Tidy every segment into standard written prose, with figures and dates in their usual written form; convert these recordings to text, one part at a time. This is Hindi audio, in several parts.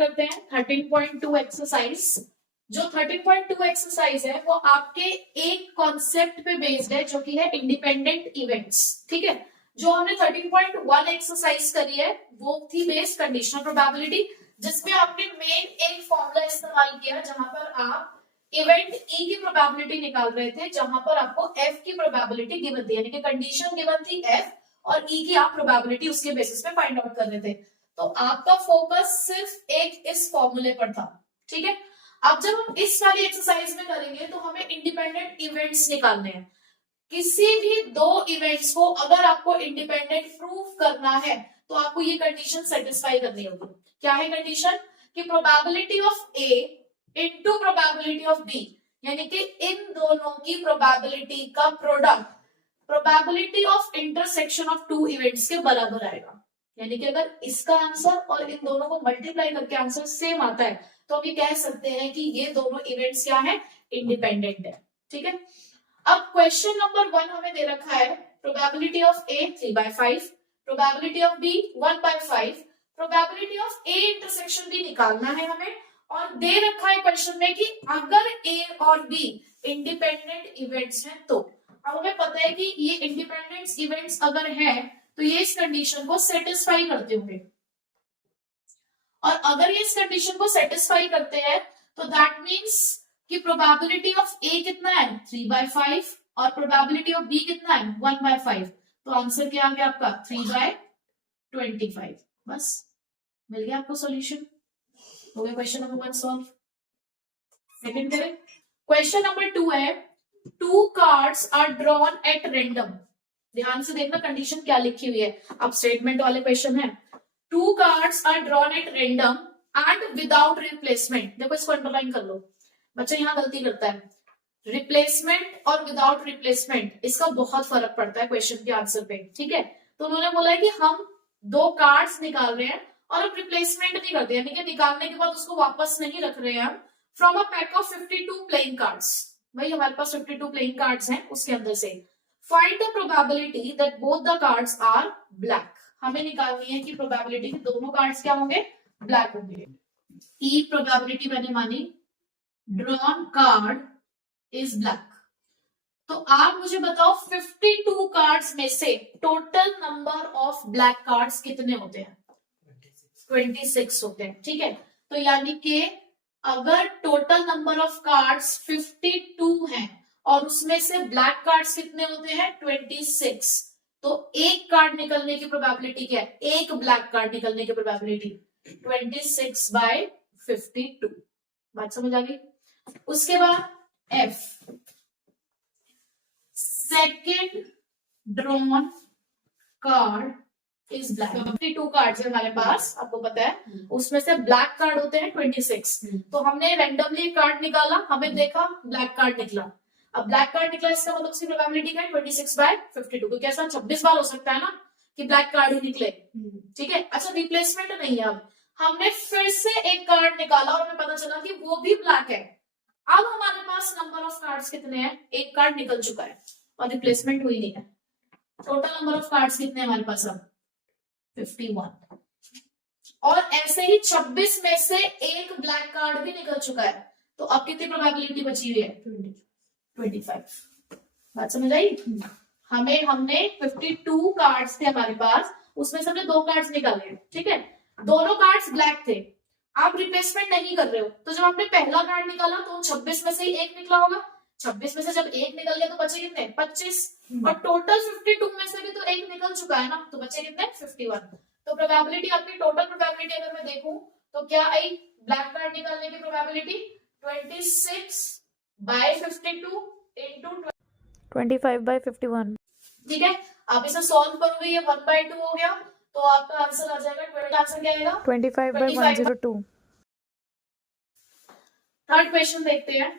करते हैं 13.2 एक्सरसाइज। जो 13.2 एक्सरसाइज है वो आपके एक कॉन्सेप्ट पे बेस्ड है जो कि है इंडिपेंडेंट इवेंट्स। ठीक है, जो हमने 13.1 एक्सरसाइज करी है वो थी बेस्ड कंडीशनल प्रोबेबिलिटी, जिसमें आपने मेन एक फॉर्मूला इस्तेमाल किया जहां पर आप इवेंट ई की प्रोबेबिलिटी निकाल रहे थे, जहां पर आपको एफ की प्रोबेबिलिटी गिवन थी, यानी कि कंडीशन गिवन थी एफ और ई की आप प्रोबेबिलिटी उसके बेसिस पे फाइंड आउट कर रहे थे। तो आपका फोकस सिर्फ एक इस फॉर्मूले पर था। ठीक है, अब जब हम इस वाली एक्सरसाइज में करेंगे तो हमें इंडिपेंडेंट इवेंट्स निकालने हैं। किसी भी दो इवेंट्स को अगर आपको इंडिपेंडेंट प्रूव करना है तो आपको ये कंडीशन सेटिस्फाई करनी होगी। क्या है कंडीशन? कि probability of A into probability of B, यानी कि इन दोनों की प्रोबेबिलिटी का product probability of intersection of two events के बराबर आएगा। यानी कि अगर इसका आंसर और इन दोनों को मल्टीप्लाई करके आंसर सेम आता है तो हम ये कह सकते हैं कि ये दोनों इवेंट्स क्या है? इंडिपेंडेंट है। ठीक है, अब क्वेश्चन नंबर 1 हमें दे रखा है probability of A 3/5, probability of B 1/5, probability of A intersection B निकालना है हमें, और दे रखा है क्वेश्चन में कि अगर ए और बी इंडिपेंडेंट इवेंट्स हैं तो। अब हमें पता है कि ये इंडिपेंडेंट इवेंट्स अगर है तो ये इस कंडीशन को सेटिस्फाई करते होंगे, और अगर ये इस कंडीशन को सेटिस्फाई करते हैं तो दैट मीन्स कि प्रोबेबिलिटी ऑफ ए कितना है? 3/5 और प्रोबेबिलिटी ऑफ बी कितना है? 1/5। तो आंसर क्या आ गया आपका? 3/25। बस मिल गया आपको सॉल्यूशन। हो गया क्वेश्चन नंबर 1 सॉल्व। सेकंड करें, क्वेश्चन नंबर 2 है 2 cards are drawn at random. ध्यान से देखना कंडीशन क्या लिखी हुई है, अब स्टेटमेंट वाले क्वेश्चन है। 2 cards are drawn at random and without replacement. देखो इसको अंडरलाइन कर लो, बच्चा यहाँ गलती करता है। रिप्लेसमेंट और विदाउट रिप्लेसमेंट इसका बहुत फर्क पड़ता है क्वेश्चन के आंसर पे। ठीक है, तो उन्होंने बोला है कि हम 2 कार्ड्स निकाल रहे हैं और अब रिप्लेसमेंट नहीं करते, यानी कि निकालने के बाद उसको वापस नहीं रख रहे हैं हम। From a pack of 52 playing cards, भाई हमारे पास 52 प्लेइंग कार्ड्स हैं, उसके अंदर से find the probability that both the cards are black. हमें निकालनी है कि प्रोबेबिलिटी कि दोनों कार्ड्स क्या होंगे? ब्लैक होंगे। ई प्रोबेबिलिटी मैंने मानी ड्रॉन कार्ड इज ब्लैक। तो आप मुझे बताओ 52 कार्ड्स में से total number of black cards कितने होते हैं? 26 होते हैं। ठीक है, तो यानी कि अगर टोटल नंबर ऑफ कार्ड्स 52 हैं और उसमें से ब्लैक कार्ड्स कितने होते हैं? 26, तो एक कार्ड निकलने की प्रोबेबिलिटी क्या है? एक ब्लैक कार्ड निकलने की प्रोबेबिलिटी 26/52। बात समझ आ गई? उसके बाद F second drawn card is black. 52 cards है हमारे पास, आपको पता है, उसमें से ब्लैक कार्ड होते हैं 26। तो हमने रैंडमली कार्ड निकाला, हमें देखा ब्लैक कार्ड निकला। अब ब्लैक कार्ड निकला, इसका मतलब उसकी प्रोबेबिलिटी क्या है? 26/52। क्योंकि ऐसा 26 बार हो सकता है ना कि ब्लैक कार्ड ही निकले। ठीक है, अच्छा रिप्लेसमेंट नहीं है। अब हमने फिर से एक कार्ड निकाला और हमें पता चला कि वो भी ब्लैक है। अब हमारे पास नंबर ऑफ कार्ड्स कितने हैं? एक कार्ड निकल चुका है और रिप्लेसमेंट हुई नहीं है। टोटल नंबर ऑफ कार्ड्स कितने हैं हमारे पास? अब 51। और ऐसे ही 26 में से एक ब्लैक कार्ड भी निकल चुका है, तो अब कितनी प्रोबेबिलिटी बची हुई है? 25। बात समझ आई? हमने 52 कार्ड्स थे हमारे पास, उसमें से हमने 2 कार्ड्स निकाले। ठीक है, दोनों कार्ड्स ब्लैक थे। आप रिप्लेसमेंट नहीं कर रहे हो, तो जब आपने पहला कार्ड निकाला तो 26 में से ही एक निकला होगा। 26 में से जब एक निकल गया तो बचे कितने? 25। और टोटल 52 में से भी तो एक निकल चुका है ना, तो बचे कितने? 51। तो प्रोबेबिलिटी, आपकी टोटल प्रोबेबिलिटी अगर मैं देखूं तो क्या आई? ब्लैक कार्ड निकालने की प्रोबेबिलिटी 26/52 इंटू 25/51। ठीक है, आप इसे सॉल्व करोगे, ये 1/2 हो गया, तो आपका आंसर आ जाएगा। आंसर क्या आएगा? 25/102। थर्ड क्वेश्चन देखते हैं।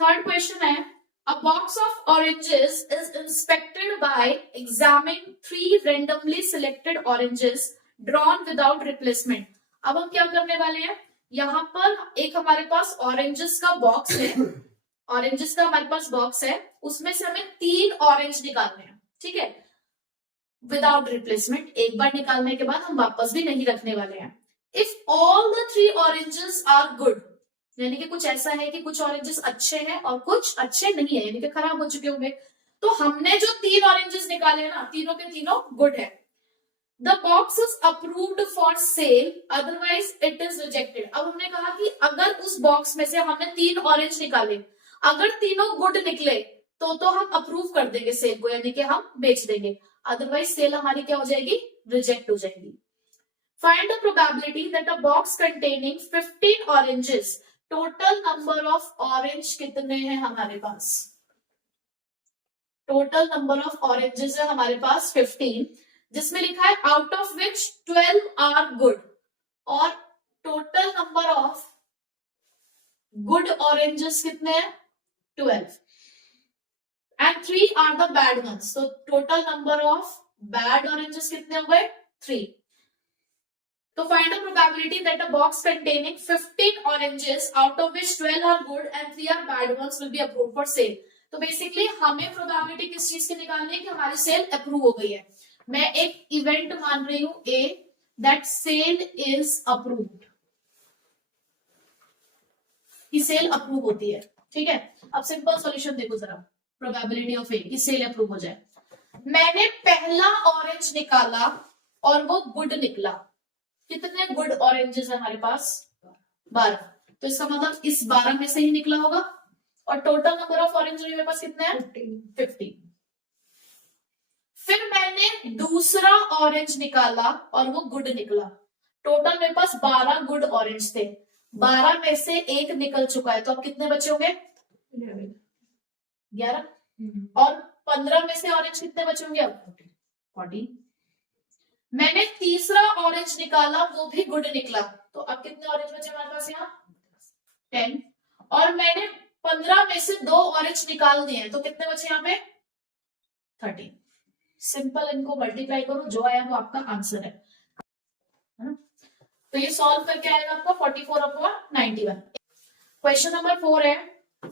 थर्ड क्वेश्चन है a box of oranges is inspected by examining 3 randomly selected oranges drawn without replacement। अब हम क्या करने वाले हैं? यहाँ पर एक हमारे पास ऑरेंजेस का बॉक्स है, ऑरेंजेस का हमारे पास बॉक्स है, उसमें से हमें 3 ऑरेंज निकालने हैं। ठीक है, विदाउट रिप्लेसमेंट। एक बार निकालने के बाद हम वापस भी नहीं रखने वाले हैं। If all the 3 oranges are good, यानी कि कुछ ऐसा है कि कुछ ऑरेंजेस अच्छे हैं और कुछ अच्छे नहीं है, यानी कि खराब हो चुके होंगे, तो हमने जो 3 ऑरेंजेस निकाले ना, तीनों के तीनों गुड है। The box is approved for sale, otherwise it is rejected. अब हमने कहा कि अगर उस बॉक्स में से हमने 3 ऑरेंज निकाले, अगर तीनों गुड निकले तो हम अप्रूव कर देंगे सेल को, यानी कि हम बेच देंगे, अदरवाइज सेल हमारी क्या हो जाएगी, रिजेक्ट हो जाएगी। Find the probability that a box containing 15 oranges, total number of orange कितने हैं हमारे पास, टोटल नंबर ऑफ ऑरेंजेस है हमारे पास 15, जिसमें लिखा है out of which 12 are good, और total number of good oranges कितने हैं 12, and 3 are the bad ones, तो total number of bad oranges कितने हो गए 3। तो find the probability that a box containing 15 oranges out of which 12 are good and 3 are bad ones will be approved for sale। तो बेसिकली हमें प्रोबेबिलिटी किस चीज की निकालनी है कि हमारी सेल अप्रूव हो गई है। मैं एक इवेंट मान रही हूं ए, दैट सेल इज अप्रूव्ड, कि सेल अप्रूव होती है, ठीक है। अब सिंपल सॉल्यूशन देखो जरा, प्रोबेबिलिटी ऑफ ए कि सेल अप्रूव हो जाए। मैंने पहला ऑरेंज निकाला और वो गुड निकला, कितने गुड ऑरेंजेस है हमारे पास 12, तो इसका मतलब इस 12 में से ही निकला होगा, और टोटल नंबर ऑफ ऑरेंज मेरे पास कितने हैं 15। फिर मैंने दूसरा ऑरेंज निकाला और वो गुड निकला, टोटल मेरे पास 12 गुड ऑरेंज थे, 12 में से एक निकल चुका है, तो अब कितने बचे होंगे 11, और 15 में से ऑरेंज कितने बचे होंगे अब 40। मैंने तीसरा ऑरेंज निकाला, वो भी गुड निकला, तो अब कितने ऑरेंज बचे हमारे पास यहाँ 10, और मैंने 15 में से 2 ऑरेंज निकाल दिए, तो कितने बचे यहाँ पे 13। सिंपल, इनको मल्टीप्लाई करो, जो आया वो आपका आंसर है ना? तो ये सॉल्व करके आएगा आपका 44/91। क्वेश्चन नंबर 4 है,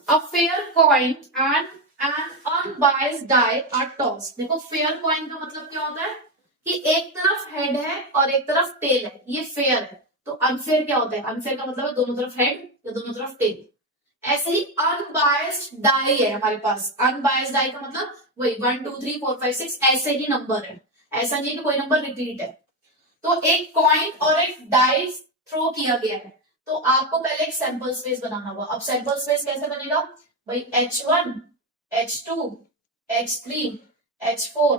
a fair coin and an unbiased die are tossed. देखो फेयर कॉइन का मतलब क्या होता है कि एक तरफ हेड है और एक तरफ टेल है, ये फेयर है। तो अनफेयर क्या होता है, अनफेयर का मतलब है दोनों तरफ हेड या दोनों तरफ टेल। ऐसे ही अनबायस्ड डाई है हमारे पास, अनबायस्ड डाई का मतलब वही 1 2 3 4 5 6 ऐसे ही नंबर है, ऐसा नहीं है कि कोई नंबर रिपीट है। तो एक कॉइन और एक डाई थ्रो किया गया है, तो आपको पहले एक सैंपल स्पेस बनाना होगा। अब सैंपल स्पेस कैसे बनेगा भाई, H1 H2 H3 H4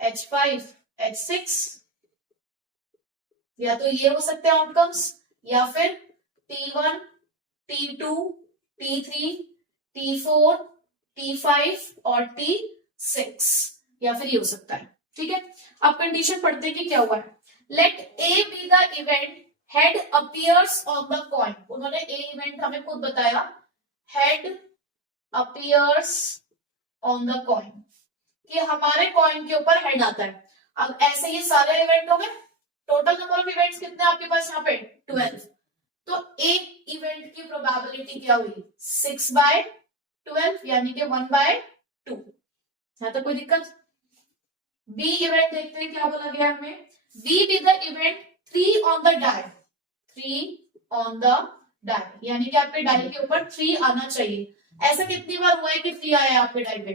H5 H6, या तो ये हो सकते हैं आउटकम्स, या फिर T1 T2 T3 T4 T5 और T6, या फिर ये हो सकता है, ठीक है। अब कंडीशन पढ़ते हैं कि क्या हुआ है। Let A be the event head appears on the coin, उन्होंने ए इवेंट हमें खुद बताया, head appears on the coin, कि हमारे कॉइन के ऊपर हेड आता है। अब ऐसे ये सारे इवेंट हो गए, टोटल नंबर ऑफ इवेंट्स कितने आपके पास यहाँ पे 12, तो एक इवेंट की प्रोबेबिलिटी क्या हुई 6/12, यानी कि 1/2। यहाँ तक कोई दिक्कत। बी इवेंट देखते हैं क्या बोला गया हमें, B be the event 3 on the die, 3 on the die, यानी कि आपके डाई के ऊपर 3 आना चाहिए। ऐसा कितनी बार हुआ है कि 3 आया है आपके डाई पे,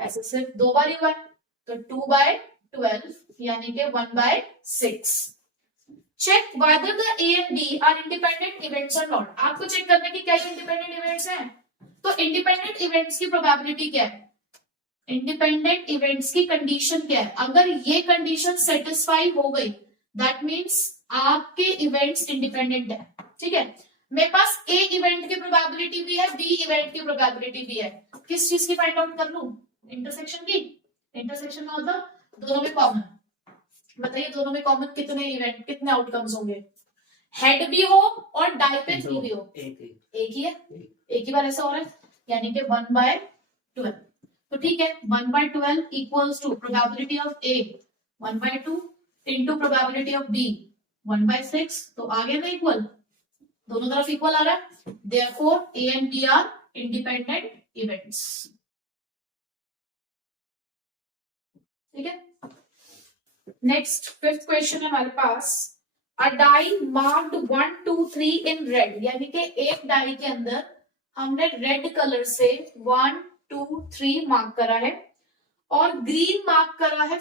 ऐसे सिर्फ 2 बार ही हुआ है, तो 2/12 यानी कि 1/6। Check whether the A and B are independent events or not। आपको चेक करना है कि क्या इंडिपेंडेंट इवेंट्स हैं। तो इंडिपेंडेंट इवेंट्स की प्रोबेबिलिटी क्या है, इंडिपेंडेंट इवेंट्स की कंडीशन क्या है, अगर ये कंडीशन सेटिस्फाई हो गई दैट मीन्स आपके इवेंट्स इंडिपेंडेंट है, ठीक है। मेरे पास ए इवेंट की प्रोबेबिलिटी भी है, बी इवेंट की प्रोबेबिलिटी भी है, किस चीज की फाइंड आउट कर लूं, इंटरसेक्शन की। इंटरसेक्शन का मतलब दोनों में कॉमन, बताइए दोनों में कॉमन कितने इवेंट कितने आउटकम्स होंगे, हेड भी हो और डाई पे 3 भी हो, एक ही है, एक ही बार ऐसा हो रहा है, यानी कि 1/12। तो ठीक है, 1/12 equals to probability of A 1/2 into probability of B 1/6, तो आ गया ना इक्वल, दोनों तरफ इक्वल आ रहा है। Therefore A and B are independent events, ठीक है। नेक्स्ट 5th क्वेश्चन है हमारे पास, a die marked 1 2 3 in red, यानी कि एक डाई के अंदर हमने रेड कलर से 1 2 3 मार्क करा है, और ग्रीन मार्क करा है,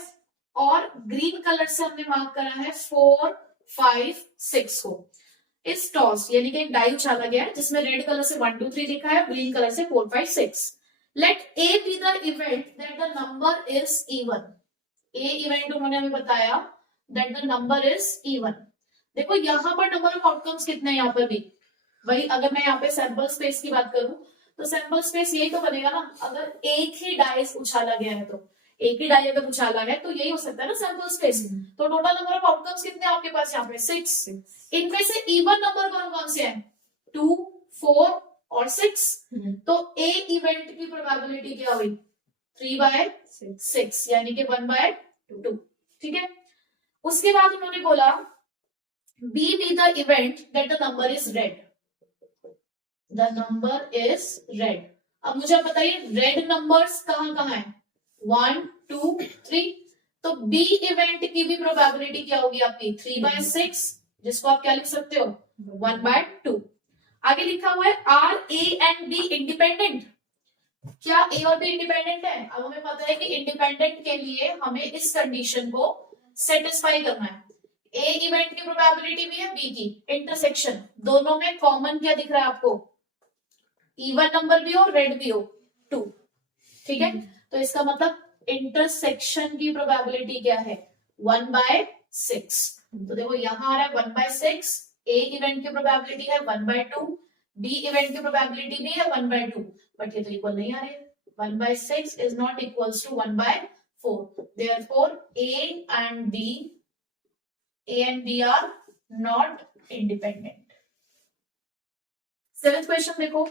और ग्रीन कलर से हमने मार्क करा है 4 5 6 को। इस टॉस यानी कि एक डाई उछाला गया है जिसमें रेड कलर से 1 2 3 लिखा है, ग्रीन कलर से 4 5 6। Let A be the event that the number is even. A event उन्होंने हमें बताया that the number is even. देखो यहाँ पर नंबर ऑफ आउटकम्स कितने हैं, यहाँ पर भी वही, अगर मैं यहाँ पे सैंपल स्पेस की बात करूं तो सैंपल स्पेस यही तो बनेगा ना, अगर एक ही डाइस उछाला गया है तो एक ही डाई अगर उछाला है तो यही हो सकता है ना सैंपल स्पेस। तो टोटल नंबर ऑफ आउटकम्स कितने हैं आपके पास यहाँ पे 6। इनमें से इवन नंबर कौन कौन से हैं 2 4 और 6। तो ए इवेंट की प्रोबेबिलिटी क्या हुई 3/6 यानी कि 1/2। ठीक है, उसके बाद उन्होंने बोला B be the event that the number is red, the number is red. अब मुझे आप बताइए रेड नंबर्स कहाँ है 1 2 3। तो बी इवेंट की भी प्रोबेबिलिटी क्या होगी आपकी 3/6, जिसको आप क्या लिख सकते हो 1/2। आगे लिखा हुआ है are A and B independent. क्या ए और बी इंडिपेंडेंट है? अब हमें पता है कि इंडिपेंडेंट के लिए हमें इस कंडीशन को सेटिस्फाई करना है। ए इवेंट की प्रोबेबिलिटी भी है बी की, इंटरसेक्शन दोनों में कॉमन क्या दिख रहा है आपको, इवन नंबर भी हो रेड भी हो 2। ठीक है, तो इसका मतलब इंटरसेक्शन की प्रोबेबिलिटी क्या है 1/6। तो देखो यहां आ रहा है 1/6, ए इवेंट की प्रोबेबिलिटी है 1/2, बी इवेंट की प्रोबेबिलिटी भी है 1/2, बट ये तो इक्वल नहीं आ रहे। 1/6 is not equals to 1/4, therefore A and B are not independent. 7th question देखो,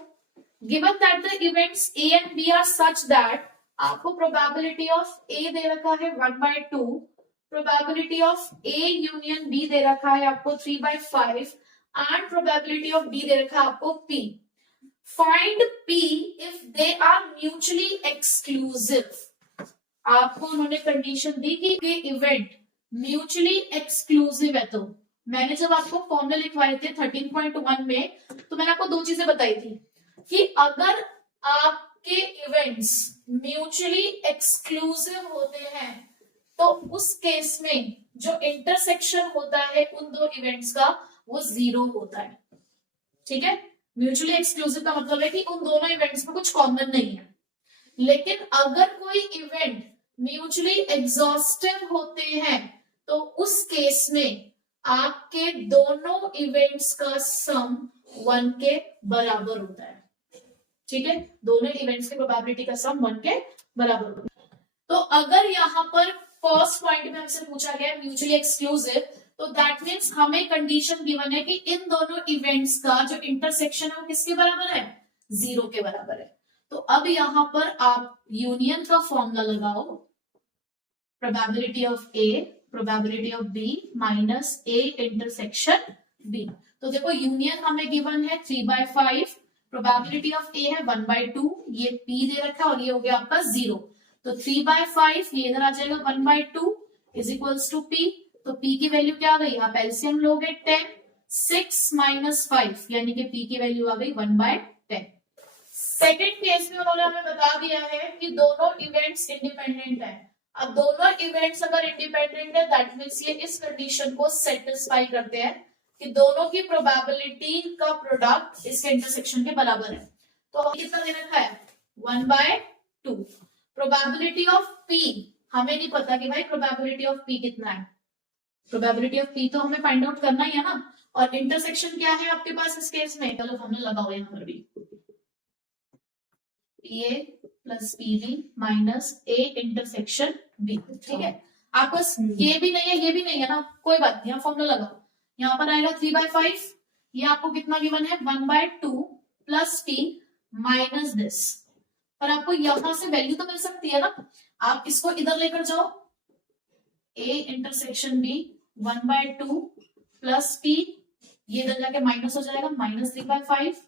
given that the events A and B are such that, आपको प्रोबेबिलिटी ऑफ ए दे रखा है 1/2, probability of A union B दे रखा है आपको 3/5, एंड प्रोबेबिलिटी ऑफ बी दे रखा है आपको P. Find P if they are mutually exclusive. आपको उन्होंने कंडीशन दी कि इवेंट म्यूचुअली एक्सक्लूसिव है। तो मैंने जब आपको फॉर्मूला लिखवाए थे 13.1 में, तो मैंने आपको दो चीजें बताई थी कि अगर आपके इवेंट्स म्यूचुअली एक्सक्लूसिव होते हैं तो उस केस में जो इंटरसेक्शन होता है उन दो इवेंट्स का वो 0 होता है। ठीक है, म्यूचुअली एक्सक्लूसिव का मतलब है कि उन दोनों इवेंट्स में कुछ कॉमन नहीं है। लेकिन अगर कोई इवेंट म्यूचुअली एग्जॉस्टिव होते हैं तो उस केस में आपके दोनों इवेंट्स का सम 1 के बराबर होता है। ठीक है, दोनों इवेंट्स की प्रोबेबिलिटी का सम 1 के बराबर होता है। तो अगर यहाँ पर फर्स्ट पॉइंट में हमसे पूछा गया म्यूचुअली एक्सक्लूसिव, तो दैट मीन्स हमें कंडीशन गिवन है कि इन दोनों इवेंट्स का जो इंटरसेक्शन है वो किसके बराबर है 0 के बराबर है। तो अब यहां पर आप यूनियन का फॉर्मूला लगाओ, probability of A probability of B minus A intersection B. तो देखो यूनियन हमें गिवन है 3/5, प्रोबेबिलिटी ऑफ ए है 1/2, ये पी दे रखा है और ये हो गया आपका 0। तो 3/5 ये इधर आ जाएगा 1/2 इज इक्वल्स टू पी। तो पी की वैल्यू क्या आ गई, आप एलसीएम लोगे 10, 6 - 5 यानी कि पी की वैल्यू आ गई 1/10। सेकेंड केस में उन्होंने हमें बता दिया है कि दोनों इवेंट्स इंडिपेंडेंट है। अब दोनों इवेंट्स अगर इंडिपेंडेंट है दैट मीन्स ये इस कंडीशन को सेटिस्फाई करते हैं कि दोनों की प्रोबेबिलिटी का प्रोडक्ट इसके इंटरसेक्शन के बराबर है। तो कितना दे रखा है 1/2। प्रोबेबिलिटी ऑफ पी हमें नहीं पता कि भाई प्रोबेबिलिटी ऑफ पी कितना है, प्रोबेबिलिटी ऑफ पी तो हमें फाइंड आउट करना ही है ना। और इंटरसेक्शन क्या है आपके पास इस केस में, चलो हमने लगाओ यहाँ पर भी A plus P B minus A intersection B. ठीक है, आपको ये भी नहीं है ये भी नहीं है ना, कोई बात नहीं, फॉर्मूला लगाओ। यहाँ पर आएगा 3/5, ये आपको कितना गिवन है 1/2 प्लस टी माइनस दिस। पर आपको यहां से वैल्यू तो मिल सकती है ना, आप इसको इधर लेकर जाओ, A intersection B 1/2 plus T, ये इधर जाके माइनस हो जाएगा -3/5,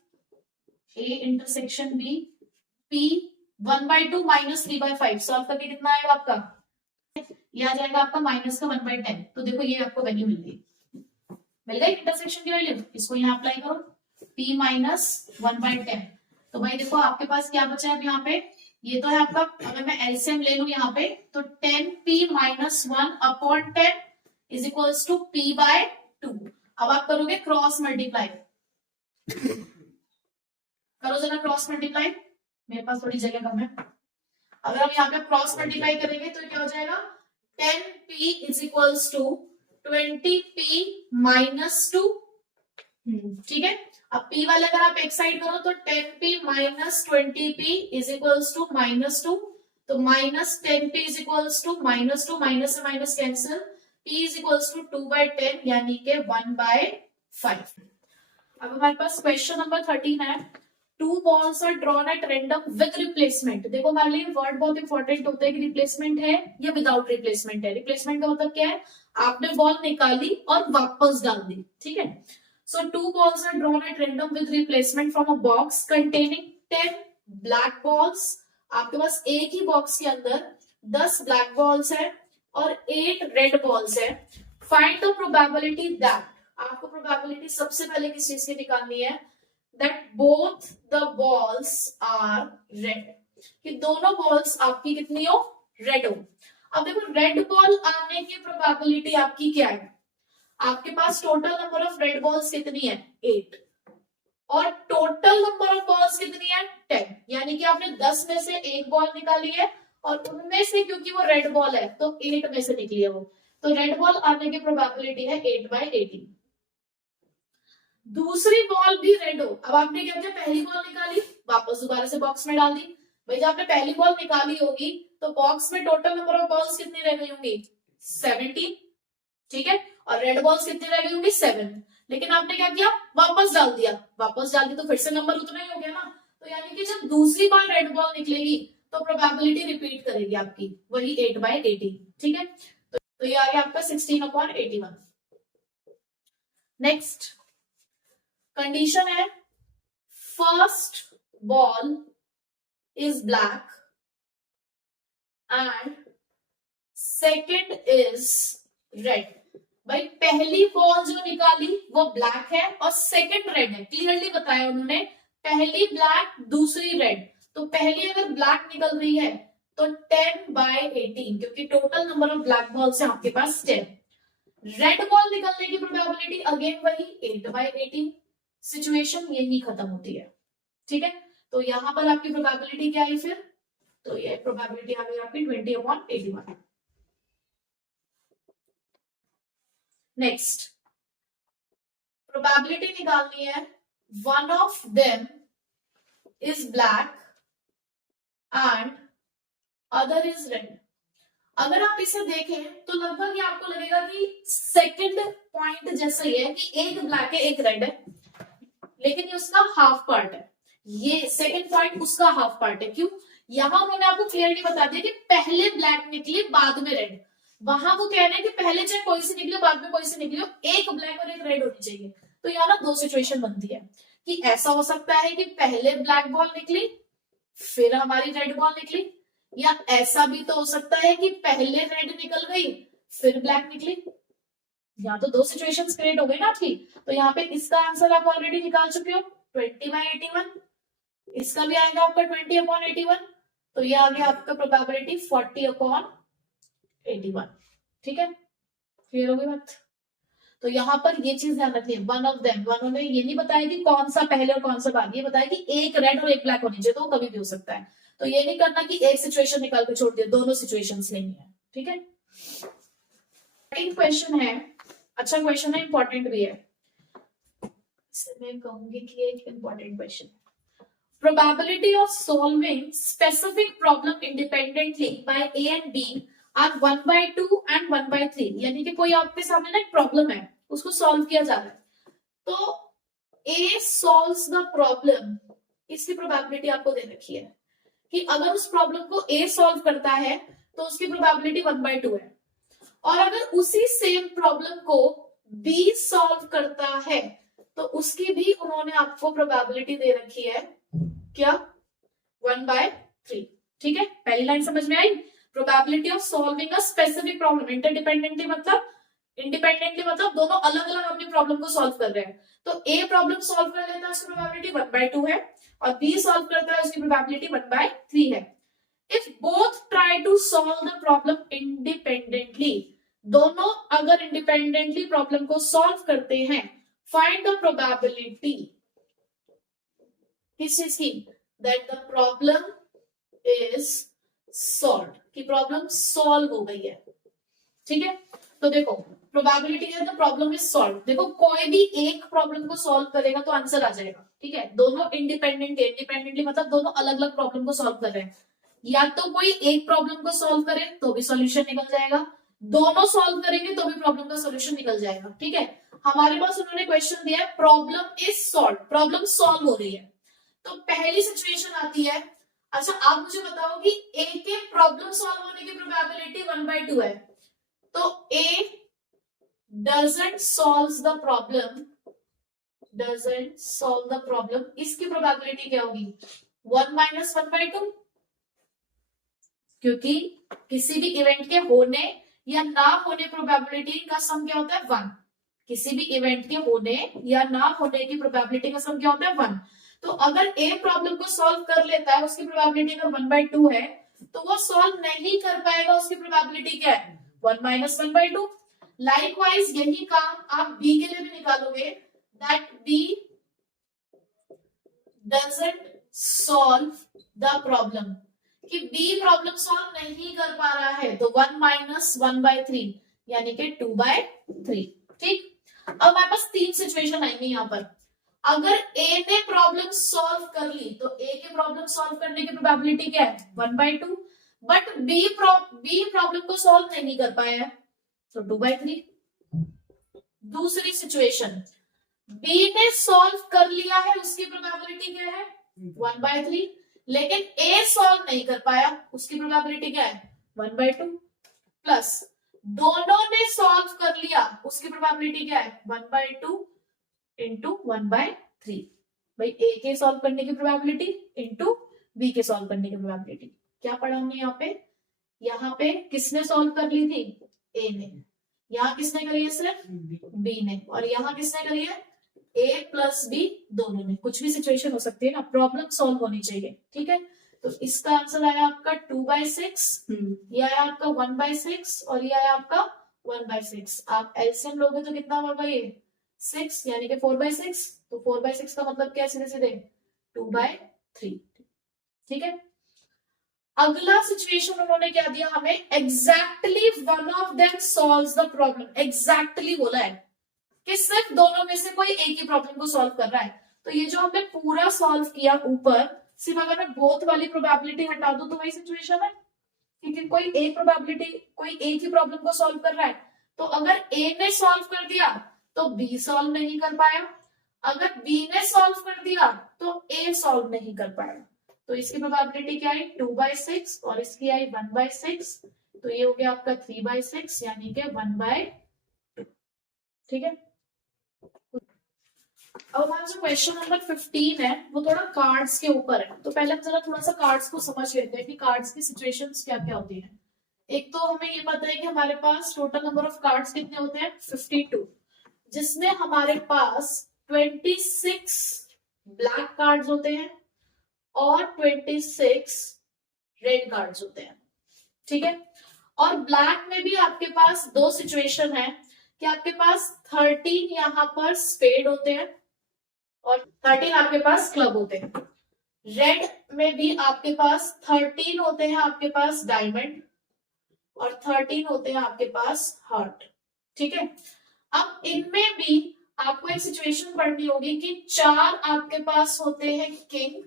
A intersection B P 1/2 minus 3/5 solve करके कितना आएगा आपका, ये आ जाएगा आपका माइनस का 1/10। तो देखो ये आपको वैल्यू मिल गई। मिल गई इंटरसेक्शन की वैल्यू, इसको यहाँ अप्लाई करो, p माइनस 1/10। तो भाई देखो आपके पास क्या बचा है यहाँ पे, ये तो है आपका, अगर मैं एलसीएम ले लू यहाँ पे तो 10p minus 1/10 is equals to p/2। अब आप करोगे क्रॉस मल्टीप्लाई, करो जरा क्रॉस मल्टीप्लाई, मेरे पास थोड़ी जगह कम है। अगर हम यहाँ पे क्रॉस मल्टीप्लाई करेंगे तो क्या हो जाएगा, 10p is equals to 20p minus 2। ठीक है, अब p वाले अगर आप एक साइड करो तो 10p minus 20p is equals to -2। तो minus 10p is equals to -2, minus से minus cancel, p is equals to 2/10 यानी के 1/5। अब हमारे पास क्वेश्चन नंबर 13 है, 2 balls are drawn at random with replacement। देखो हमारे लिए वर्ड बहुत इंपॉर्टेंट होता है कि रिप्लेसमेंट है या विदाउट रिप्लेसमेंट है। रिप्लेसमेंट का मतलब क्या है, आपने बॉल निकाली और वापस डाल दी, ठीक है। So 2 balls are drawn at random with replacement from a box containing 10 black balls। आपके पास एक ही बॉक्स के अंदर 10 black balls है और 8 red balls है। Find the probability that, आपको probability सबसे पहले किस चीज की निकालनी है, that both the balls are red, कि दोनों बॉल्स आपकी कितनी हो, रेड हो। अब देखो रेड बॉल आने की प्रोबेबिलिटी आपकी क्या है, आपके पास total number of red balls कितनी है, 8, और टोटल नंबर ऑफ बॉल्स कितनी है, 10, यानी कि आपने 10 में से एक बॉल निकाली है और उनमें से क्योंकि वो रेड बॉल है तो 8 में से निकली है वो, तो रेड बॉल आने की प्रोबेबिलिटी है 8/18। दूसरी बॉल भी रेड हो, अब आपने क्या किया, पहली बॉल निकाली, वापस दोबारा से बॉक्स में डाल दी। भाई जब आपने पहली बॉल निकाली होगी तो बॉक्स में टोटल नंबर ऑफ बॉल्स कितनी रह गई होंगी, 17, ठीक है, और रेड बॉल्स कितनी रह गई होंगी, 7। लेकिन आपने क्या किया, वापस डाल दिया, वापस डाल दिया तो फिर से नंबर उतना ही हो गया ना। तो यानी कि जब दूसरी बार रेड बॉल निकलेगी तो प्रोबेबिलिटी रिपीट करेगी आपकी, वही 8/18, ठीक है। तो ये आ गया आपका 16/81। नेक्स्ट कंडीशन है, first ball is black and second is red. भाई पहली बॉल जो निकाली वो ब्लैक है और सेकंड रेड है, क्लियरली बताया उन्होंने, पहली ब्लैक दूसरी रेड। तो पहली अगर ब्लैक निकल रही है तो 10/18, क्योंकि total number of black balls है आपके पास 10। रेड बॉल निकलने की प्रोबेबिलिटी अगेन वही 8/18, सिचुएशन यही खत्म होती है, ठीक है। तो यहां पर आपकी प्रोबेबिलिटी क्या आई फिर, तो ये प्रोबेबिलिटी आ गई आपकी 20/81। नेक्स्ट प्रोबेबिलिटी निकालनी है, one of them is black and other is red. अगर आप इसे देखें तो लगभग ये आपको लगेगा कि सेकंड पॉइंट जैसा ही है कि एक ब्लैक है एक रेड है, लेकिन ये उसका हाफ पार्ट है, ये सेकंड पॉइंट उसका हाफ पार्ट है। क्यों, यहां उन्होंने आपको क्लियरली बता दिया कि पहले ब्लैक निकली बाद में रेड, वहां वो कह रहे हैं कि पहले चाहे कोई सी निकले बाद में कोई सी निकले, एक ब्लैक और एक रेड होनी चाहिए। तो यहाँ ना दो सिचुएशन बनती है कि ऐसा हो सकता है कि पहले ब्लैक बॉल निकली फिर हमारी रेड बॉल निकली, या ऐसा भी तो हो सकता है कि पहले रेड निकल गई फिर ब्लैक निकली। यहाँ तो दो सिचुएशंस क्रिएट हो गई ना आपकी। तो यहाँ पे इसका आंसर आप ऑलरेडी निकाल चुके हो 20/81, इसका भी आएगा आपका 20/81, तो ये आ गया आपका प्रोबेबिलिटी 40/81, ठीक है, क्लियर हो गई बात। तो यहाँ पर ये चीज ध्यान रखनी है, वन ऑफ देम, उन्होंने ये नहीं बताया कि कौन सा पहले और कौन सा बाद, ये बताया कि एक रेड और एक ब्लैक होनी चाहिए, तो वो कभी भी हो सकता है। तो ये नहीं करना कि एक सिचुएशन निकाल के छोड़ दिया, दोनों सिचुएशंस लेनी है, ठीक है। क्वेश्चन है, अच्छा क्वेश्चन है, इंपॉर्टेंट भी है, मैं कहूंगी कि एक important question. Probability of solving specific problem independently by A and B are 1/2 and 1/3। यानी कि कोई आपके सामने ना एक प्रॉब्लम है, उसको सॉल्व किया जा रहा है, तो A solves the problem, इसकी प्रोबेबिलिटी आपको दे रखी है कि अगर उस प्रॉब्लम को A सॉल्व करता है तो उसकी प्रोबेबिलिटी 1/2 है, और अगर उसी सेम प्रॉब्लम को B सॉल्व करता है तो उसकी भी उन्होंने आपको प्रोबेबिलिटी दे रखी है, क्या, 1/3, ठीक है। पहली लाइन समझ में आई, probability of solving a specific problem interdependently, मतलब इंडिपेंडेंटली मतलब दोनों अलग अलग अपनी प्रॉब्लम को सॉल्व कर रहे हैं। तो ए प्रॉब्लम सॉल्व कर लेता है, उसकी प्रोबेबिलिटी 1/2 है, और बी सॉल्व करता है, उसकी प्रोबेबिलिटी 1/3 है। If both try to solve the problem independently, दोनों अगर इंडिपेंडेंटली प्रॉब्लम को सॉल्व करते हैं, फाइंड द प्रोबेबिलिटी किस चीज की, that the problem is solve, कि प्रॉब्लम सॉल्व हो गई है। ठीक है, तो देखो प्रोबेबिलिटी है द प्रॉब्लम इज सॉल्व। देखो कोई भी एक प्रॉब्लम को सॉल्व करेगा तो आंसर आ जाएगा। ठीक है, दोनों इंडिपेंडेंटली मतलब दोनों अलग अलग प्रॉब्लम को सॉल्व कर रहे हैं। या तो कोई एक प्रॉब्लम को सॉल्व करे तो भी सॉल्यूशन निकल जाएगा, दोनों सॉल्व करेंगे तो भी प्रॉब्लम का सॉल्यूशन निकल जाएगा। ठीक है, हमारे पास उन्होंने क्वेश्चन दिया है problem is solve, problem solve हो रही है। तो पहली सिचुएशन आती है, अच्छा आप मुझे बताओ कि ए के प्रॉब्लम सॉल्व होने की प्रोबेबिलिटी 1/2 है, तो ए doesn't solve the problem, इसकी प्रोबेबिलिटी क्या होगी 1 - 1/2, क्योंकि किसी भी इवेंट के होने या ना होने प्रोबेबिलिटी का सम क्या होता है 1। किसी भी इवेंट के होने या ना होने की प्रोबेबिलिटी का सम क्या होता है 1। तो अगर ए प्रॉब्लम को सॉल्व कर लेता है, उसकी प्रोबेबिलिटी अगर 1/2 है, तो वो सॉल्व नहीं कर पाएगा, उसकी प्रोबेबिलिटी क्या है 1 - 1/2। लाइकवाइज यही काम आप बी के लिए भी निकालोगे, that B doesn't solve the problem, कि बी प्रॉब्लम सॉल्व नहीं कर पा रहा है, तो 1 - 1/3 यानी कि 2/3। ठीक, अब हमारे पास तीन सिचुएशन आएंगी यहाँ पर। अगर ए ने प्रॉब्लम सॉल्व कर ली तो ए के प्रॉब्लम सॉल्व करने की प्रोबेबिलिटी क्या है 1/2, बट बी प्रॉब्लम को सॉल्व नहीं कर पाया है, तो 2/3। दूसरी सिचुएशन, बी ने सॉल्व कर लिया है, उसकी प्रोबेबिलिटी क्या है 1/3, लेकिन ए सॉल्व नहीं कर पाया, उसकी प्रोबेबिलिटी क्या है 1/2, प्लस दोनों ने सॉल्व कर लिया, उसकी प्रोबेबिलिटी क्या है 1/2 इंटू 1/3। भाई ए के सॉल्व करने की प्रोबेबिलिटी इंटू बी के सॉल्व करने की प्रोबेबिलिटी। क्या पढ़ा हमने यहाँ पे किसने सॉल्व कर ली थी ए ने, यहाँ किसने करी है सिर्फ बी ने, और यहाँ किसने करी है ए प्लस बी दोनों ने। कुछ भी सिचुएशन हो सकती है ना, प्रॉब्लम सॉल्व होनी चाहिए। ठीक है, तो इसका आंसर आया आपका 2/6, ये आया आपका 1/6, और ये आया आपका 1/6। आप एलसीएम लोगे तो कितना होगा ये 6, यानी कि 4/6। तो 4/6 का मतलब क्या है, सीधे सीधे 2/3। ठीक है, अगला सिचुएशन उन्होंने क्या दिया हमें, exactly one of them solves the problem. Exactly बोला है कि सिर्फ दोनों में से कोई एक ही प्रॉब्लम को सॉल्व कर रहा है। तो ये जो हमने पूरा सॉल्व किया ऊपर, सिर्फ अगर मैं बोथ वाली प्रोबेबिलिटी हटा दूं तो वही सिचुएशन है, क्योंकि कोई एक ही प्रॉब्लम को सॉल्व कर रहा है। तो अगर ए ने सॉल्व कर दिया तो बी सॉल्व नहीं कर पाया, अगर बी ने सॉल्व कर दिया तो ए सॉल्व नहीं कर पाया। तो इसकी प्रोबेबिलिटी क्या है 2/6, और इसकी आई 1/6, तो ये हो गया आपका 3/6 यानी कि 1/2। ठीक है, अब हमारा जो क्वेश्चन नंबर 15 है वो थोड़ा कार्ड्स के ऊपर है। तो पहले हम जरा थोड़ा सा कार्ड्स को समझ लेते हैं कि कार्ड्स की सिचुएशंस क्या क्या होती हैं। एक तो हमें ये पता है कि हमारे पास टोटल नंबर ऑफ कार्ड्स कितने होते हैं 52, जिसमें हमारे पास 26 ब्लैक कार्ड्स होते हैं और 26 रेड कार्ड्स होते हैं। ठीक है, और ब्लैक में भी आपके पास दो सिचुएशन है कि आपके पास 13 यहाँ पर स्पेड होते हैं और 13 आपके पास क्लब होते हैं। रेड में भी आपके पास 13 होते हैं आपके पास डायमंड और 13 होते हैं आपके पास हार्ट। ठीक है, अब इनमें भी आपको एक सिचुएशन पढ़नी होगी कि 4 आपके पास होते हैं किंग,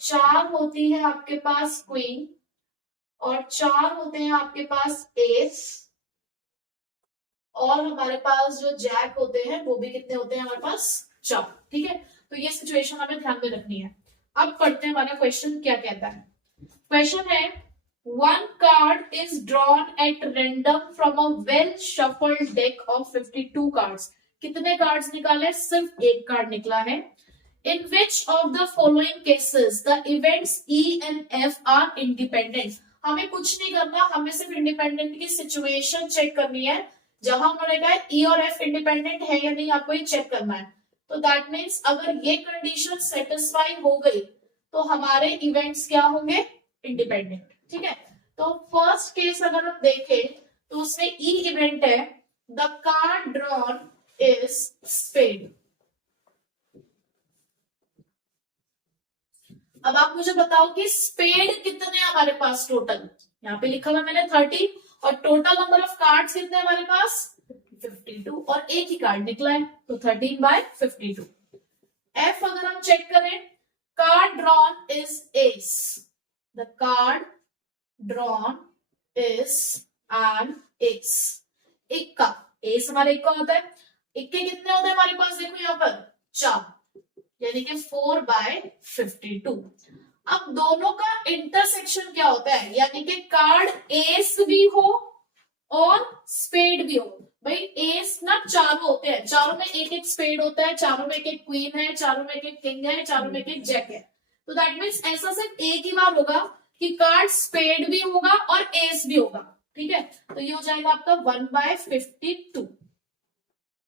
4 होती है आपके पास क्वीन और 4 होते हैं आपके पास एस, और हमारे पास जो जैक होते हैं वो भी कितने होते हैं हमारे पास 4। ठीक है, तो ये सिचुएशन हमें ध्यान में रखनी है। अब पढ़ते हैं हमारा क्वेश्चन क्या कहता है। क्वेश्चन है, one card is drawn at random from a well shuffled deck of 52 cards। कितने कार्ड्स निकाले, सिर्फ एक कार्ड निकला है। In which of the following cases the events E and F are independent। हमें कुछ नहीं करना, हमें सिर्फ इंडिपेंडेंट की सिचुएशन चेक करनी है जहां उन्होंने कहा ई और एफ इंडिपेंडेंट है या नहीं, आपको ये चेक करना है। तो दैट मीन्स अगर ये कंडीशन सेटिस्फाई हो गई तो हमारे इवेंट्स क्या होंगे, इंडिपेंडेंट। ठीक है, तो फर्स्ट केस अगर हम देखें तो उसमें ई इवेंट है, the card drawn is spade. अब आप मुझे बताओ कि स्पेड कितने हमारे पास टोटल, यहाँ पे लिखा हुआ मैंने 30, और टोटल नंबर ऑफ कार्ड्स कितने हमारे पास 52, और एक ही कार्ड निकला है तो 13/52। एफ अगर हम चेक करें, card drawn is S, the card drawn is an S. इक्का, एस हमारा इक्का होता है, इक्के कितने होते हैं हमारे पास, देखो यहाँ पर 4, यानी कि 4/52। अब दोनों का इंटरसेक्शन क्या होता है, यानी कि कार्ड एस भी हो और स्पेड भी हो। भाई एस ना चारों होते हैं, चारों में एक एक स्पेड होता है, चारों में एक एक क्वीन है, चारों में एक एक किंग है, चारों में एक एक जैक है। तो दैट मीन्स ऐसा सिर्फ एक ही बार होगा कि कार्ड स्पेड भी होगा और एस भी होगा। ठीक है, तो ये हो जाएगा आपका 1/52,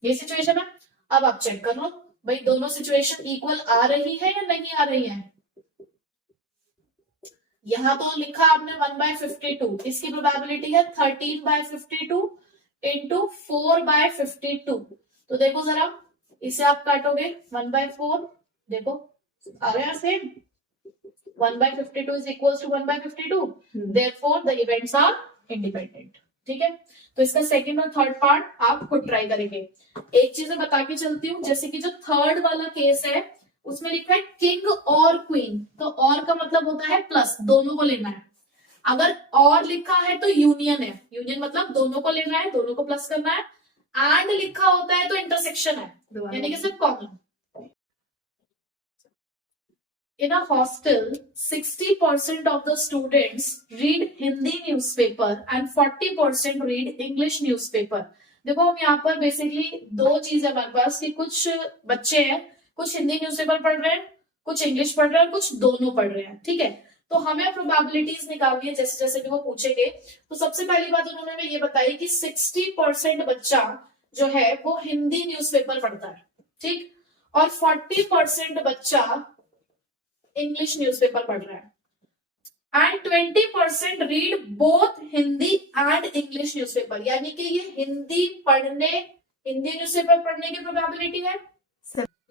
ये सिचुएशन है। अब आप चेक कर लो भाई दोनों सिचुएशन इक्वल आ रही है या नहीं आ रही है। यहां तो लिखा आपने 1/52, इसकी प्रोबेबिलिटी है 13/52 इंटू 4/52। तो देखो जरा, इसे आप काटोगे 1/4, देखो आ रहा है same, 1/52 is equals to 1/52, therefore the events are independent। ठीक है, तो इसका सेकंड और थर्ड पार्ट आप खुद ट्राई करेंगे। एक चीज बता के चलती हूँ, जैसे कि जो थर्ड वाला केस है उसमें लिखा है किंग और क्वीन, तो और का मतलब होता है प्लस, दोनों को लेना है। अगर और लिखा है तो यूनियन है, यूनियन मतलब दोनों को लेना है, दोनों को प्लस करना है। एंड लिखा होता है तो इंटरसेक्शन है, यानी कि सिर्फ common. In a hostel, 60% of the students read Hindi newspaper and 40% read English newspaper। देखो हम यहाँ पर बेसिकली दो चीज है हमारे पास कि कुछ बच्चे हैं, कुछ हिंदी न्यूज़पेपर पढ़ रहे हैं, कुछ इंग्लिश पढ़ रहे हैं, कुछ दोनों पढ़ रहे हैं। ठीक है, तो हमें प्रोबेबिलिटीज निकालनी है जैसे जैसे भी वो पूछेंगे। तो सबसे पहली बात उन्होंने हमें ये बताई कि 60% बच्चा जो है वो हिंदी न्यूज़पेपर पढ़ता है, ठीक, और 40% बच्चा इंग्लिश न्यूज़पेपर पढ़ रहा है, and 20% read both Hindi and English newspaper. यानी कि ये हिंदी न्यूज़पेपर पढ़ने की प्रोबेबिलिटी है,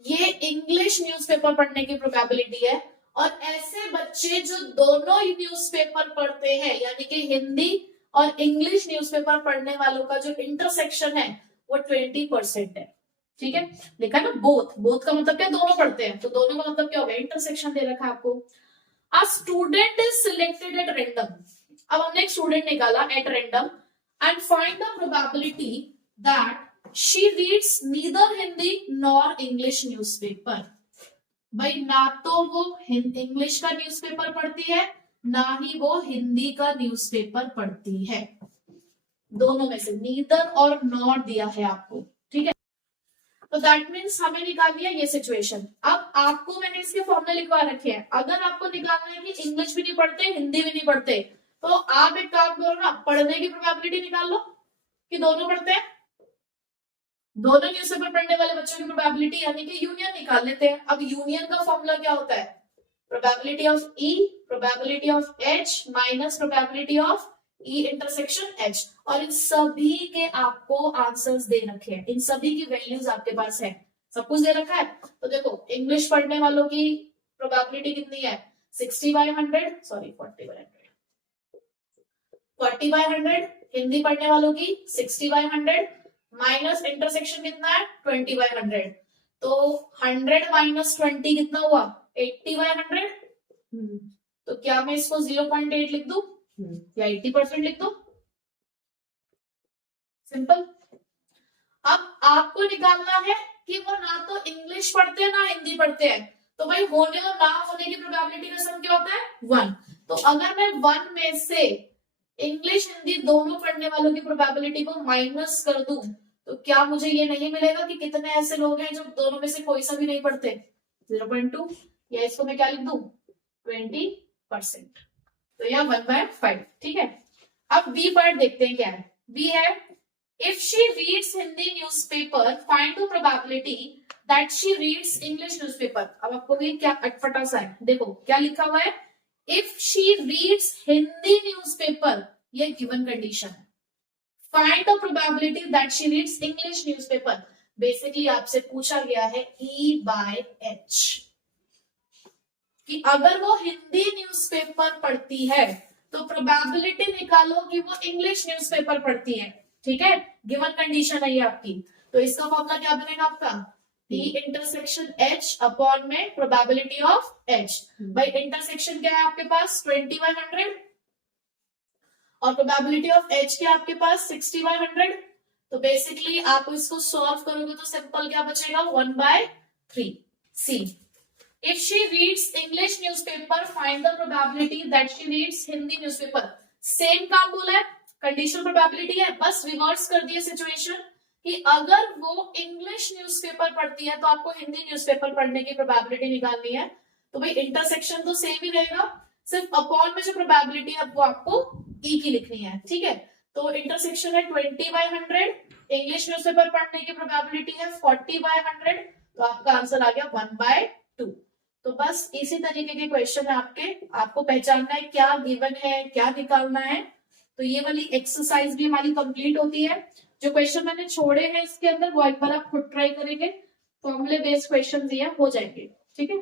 ये इंग्लिश न्यूज़पेपर पढ़ने की प्रोबेबिलिटी है। और ऐसे बच्चे जो दोनों न्यूज़पेपर पढ़ते हैं, यानी कि हिंदी और इंग्लिश न्यूज़पेपर पढ़ने वालों का जो इंटरसेक्शन है वो 20% है। ठीक है, लिखा है ना बोथ, बोथ का मतलब क्या, दोनों पढ़ते हैं, तो दोनों का मतलब क्या होगा, इंटरसेक्शन दे रखा है आपको। A student is selected at random। अब हमने एक स्टूडेंट निकाला eight random and find the probability that she reads neither Hindi nor English newspaper. भाई ना तो वो इंग्लिश का न्यूज़पेपर पढ़ती है, ना ही वो हिंदी का न्यूज़पेपर पढ़ती है, दोनों में से नीदर और नॉर दिया है आपको। ठीक है, तो दैट मीन्स हमें निकालनी है ये सिचुएशन। अब आपको मैंने इसके फॉर्मूले लिखवा रखे हैं, अगर आपको निकालना है कि इंग्लिश भी नहीं पढ़ते हिंदी भी नहीं पढ़ते, तो आप एक काम करो ना, पढ़ने की प्रोबेबिलिटी निकाल लो कि दोनों पढ़ते हैं, दोनों न्यूज़पेपर पढ़ने वाले बच्चों की प्रोबेबिलिटी, यानी कि यूनियन निकाल लेते हैं। अब यूनियन का फॉर्मूला क्या होता है, probability of E, probability of H minus probability of E intersection H. और इन सभी के आपको आंसर्स दे रखे हैं, इन सभी की वैल्यूज आपके पास है, सब कुछ दे रखा है। तो देखो इंग्लिश पढ़ने वालों की प्रोबेबिलिटी कितनी है, 60/100, सॉरी 40/100, 40/100। हिंदी पढ़ने वालों की 60/100 माइनस इंटरसेक्शन कितना है 20/100, तो 100 माइनस 20 कितना हुआ 80/100। तो क्या मैं इसको 0.8 लिख दूं या 80% लिख दो, सिंपल। अब आपको निकालना है कि वो ना तो इंग्लिश पढ़ते हैं ना हिंदी पढ़ते हैं, तो भाई होने और ना होने की प्रोबेबिलिटी का सम क्या होता है 1। तो अगर मैं 1 में से इंग्लिश हिंदी दोनों पढ़ने वालों की प्रोबेबिलिटी को माइनस कर दूं, तो क्या मुझे ये नहीं मिलेगा कि कितने ऐसे लोग हैं जो दोनों में से कोई सा भी नहीं पढ़ते, 0.2, या इसको मैं क्या लिख दूं 20%, तो यह 1/5। ठीक है, अब बी पार्ट देखते हैं क्या है। बी है if she reads Hindi newspaper find the probability that she reads English newspaper. अब आपको ये क्या अटपटा सा है, देखो क्या लिखा हुआ है, if she reads Hindi newspaper, ये गिवन कंडीशन है। Find the probability that she reads English newspaper, basically आपसे पूछा गया है E/H कि अगर वो हिंदी न्यूज़पेपर पढ़ती है तो प्रोबेबिलिटी निकालो कि वो इंग्लिश न्यूज़पेपर पढ़ती है। ठीक है, गिवन कंडीशन है ये आपकी। तो इसका फॉर्मूला क्या बनेगा आपका, P इंटरसेक्शन H अपॉन में प्रोबेबिलिटी ऑफ H। भाई इंटरसेक्शन क्या है आपके पास 20/100 और प्रोबेबिलिटी ऑफ H क्या आपके पास 60/100। तो बेसिकली आप इसको सॉल्व करोगे तो सिंपल क्या बचेगा 1/3। C, if she reads English newspaper find the probability that she reads Hindi newspaper. Same काम बोला है, कंडीशनल प्रोबेबिलिटी है, बस रिवर्स कर दिए सिचुएशन कि अगर वो इंग्लिश न्यूज़पेपर पढ़ती है तो आपको हिंदी न्यूज़पेपर पढ़ने की प्रोबेबिलिटी निकालनी है। तो भाई इंटरसेक्शन तो सेम ही रहेगा, सिर्फ अपॉन में जो प्रोबेबिलिटी है वो आपको ई की लिखनी है। ठीक है, तो इंटरसेक्शन है 20/100, इंग्लिश न्यूज़पेपर पढ़ने की प्रोबेबिलिटी है 40/100, तो आपका आंसर आ गया 1/2। तो बस इसी तरीके के क्वेश्चन है आपके, आपको पहचानना है क्या गिवन है, क्या निकालना है। तो ये वाली एक्सरसाइज भी हमारी कंप्लीट होती है। जो क्वेश्चन मैंने छोड़े हैं इसके अंदर वो एक बार आप खुद ट्राई करेंगे, फॉर्मूले बेस्ड क्वेश्चन दिया हो जाएंगे। ठीक है।